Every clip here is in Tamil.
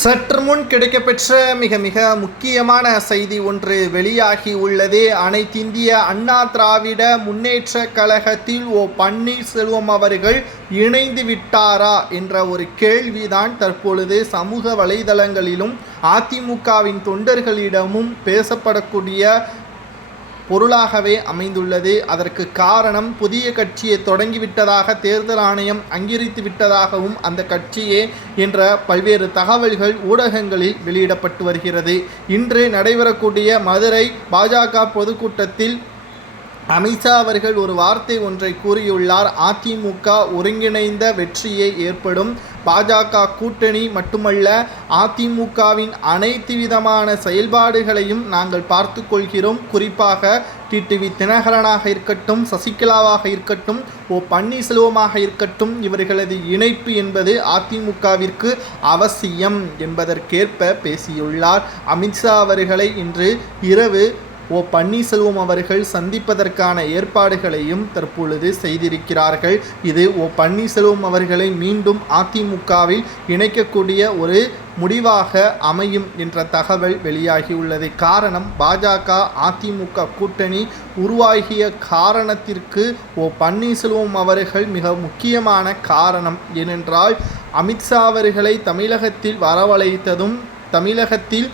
சற்று முன் கிடைக்கப்பெற்ற மிக மிக முக்கியமான செய்தி ஒன்று வெளியாகி உள்ளது. அனைத்திந்திய அண்ணா திராவிட முன்னேற்ற கழகத்தில் ஓ பன்னீர்செல்வம் அவர்கள் இணைந்து விட்டாரா என்ற ஒரு கேள்விதான் தற்பொழுது சமூக வலைதளங்களிலும் அதிமுகவின் தொண்டர்களிடமும் பேசப்படக்கூடிய பொருளாகவே அமைந்துள்ளது. அதற்கு காரணம் புதிய கட்சியை தொடங்கிவிட்டதாக தேர்தல் ஆணையம் அங்கீகரித்து விட்டதாகவும் அந்த கட்சியே என்ற பல்வேறு தகவல்கள் ஊடகங்களில் வெளியிடப்பட்டு வருகிறது. இன்று நடைபெறக்கூடிய மதுரை பாஜக பொதுக்கூட்டத்தில் அமித்ஷா அவர்கள் ஒரு வார்த்தை ஒன்றை கூறியுள்ளார். அதிமுக ஒருங்கிணைந்த வெற்றியே ஏற்படும். பாஜக கூட்டணி மட்டுமல்ல அதிமுகவின் அனைத்து விதமான செயல்பாடுகளையும் நாங்கள் பார்த்து கொள்கிறோம். குறிப்பாக டிடிவி தினகரனாக இருக்கட்டும் சசிகலாவாக இருக்கட்டும் ஓ பன்னீர்செல்வமாக இருக்கட்டும் இவர்களது இணைப்பு என்பது அதிமுகவிற்கு அவசியம் என்பதற்கேற்ப பேசியுள்ளார். அமித்ஷா அவர்களை இன்று இரவு ஓ பன்னீர்செல்வம் அவர்கள் சந்திப்பதற்கான ஏற்பாடுகளையும் தற்பொழுது செய்திருக்கிறார்கள். இது ஓ பன்னீர்செல்வம் அவர்களை மீண்டும் அதிமுகவில் இணைக்கக்கூடிய ஒரு முடிவாக அமையும் என்ற தகவல் வெளியாகியுள்ளது. காரணம் பாஜக அதிமுக கூட்டணி உருவாகிய காரணத்திற்கு ஓ பன்னீர்செல்வம் அவர்கள் மிக முக்கியமான காரணம் ஏனென்றால் அமித்ஷா அவர்களை தமிழகத்தில் வரவழைத்ததும் தமிழகத்தில்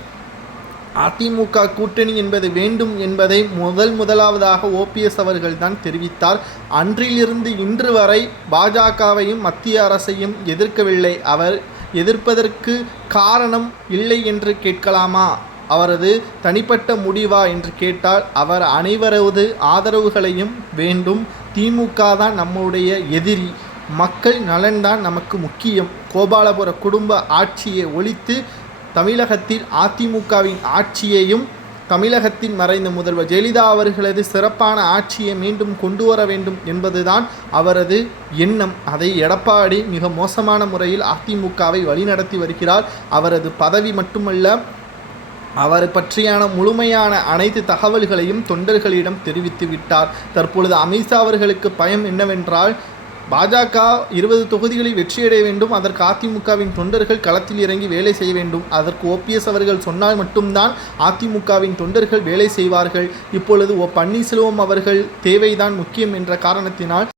அதிமுக கூட்டணி என்பது வேண்டும் என்பதை முதல் முதலாவதாக ஓபிஎஸ் அவர்கள் தான் தெரிவித்தார். அன்றிலிருந்து இன்று வரை பாஜகவையும் மத்திய அரசையும் எதிர்க்கவில்லை. அவர் எதிர்ப்பதற்கு காரணம் இல்லை என்று கேட்கலாமா? அவரது தனிப்பட்ட முடிவா என்று கேட்டால் அவர் அனைவரது ஆதரவுகளையும் வேண்டும். திமுக தான் நம்முடைய எதிரி. மக்கள் நலன்தான் நமக்கு முக்கியம். கோபாலபுர குடும்ப ஆட்சியை ஒழித்து தமிழகத்தில் அதிமுகவின் ஆட்சியையும் தமிழகத்தின் மறைந்த முதல்வர் ஜெயலலிதா அவர்களது சிறப்பான ஆட்சியை மீண்டும் கொண்டு வர வேண்டும் என்பதுதான் அவரது எண்ணம். அதை எடப்பாடி மிக மோசமான முறையில் அதிமுகவை வழிநடத்தி வருகிறார். அவரது பதவி மட்டுமல்ல அவர் பற்றியான முழுமையான அனைத்து தகவல்களையும் தொண்டர்களிடம் தெரிவித்து விட்டார். தற்பொழுது அமித்ஷா அவர்களுக்கு பயம் என்னவென்றால் பாஜக இருபது தொகுதிகளில் வெற்றியடைய வேண்டும். அதற்கு அதிமுகவின் தொண்டர்கள் களத்தில் இறங்கி வேலை செய்ய வேண்டும். அதற்கு ஓபிஎஸ் அவர்கள் சொன்னால் மட்டும்தான் அதிமுகவின் தொண்டர்கள் வேலை செய்வார்கள். இப்பொழுது ஓ பன்னீர்செல்வம் அவர்கள் தேவைதான் முக்கியம் என்ற காரணத்தினால்